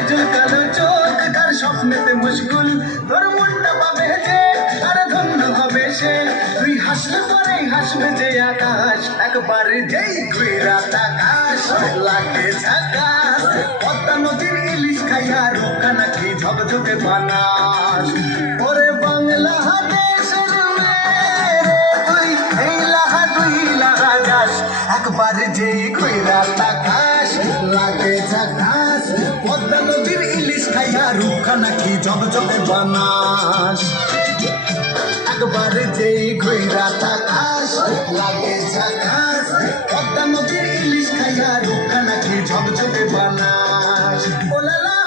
কাজল কালো চোখ তার স্বপ্নেতে মুশকুল তোর মনটা পাবে যে আর ধন্য হবে সে তুই হাসলে পরে হাসবে যে আকাশ একবার যেই ঘুইরা আকাশ লাগে ঝাকাশ পদ্মা নদীর ইলিশ খাইয়া রোকা নাকি ঝকঝকে বানাস ওরে বাংলা দেশের মেয়ে তুই এই লাহা দুই লাহা যাস একবার যেই ঘুইরা আকাশ লাগে ঝাকাশ পদ্মা নদীর ইলিশ খাইয়া রোকা নাকি ঝকঝকে বানাস একবার যেই ঘুইরা আকাশ লাগে ঝাকাশ পদ্মা নদীর ইলিশ খাইয়া রোকা নাকি ঝকঝকে বানাস ও লা লা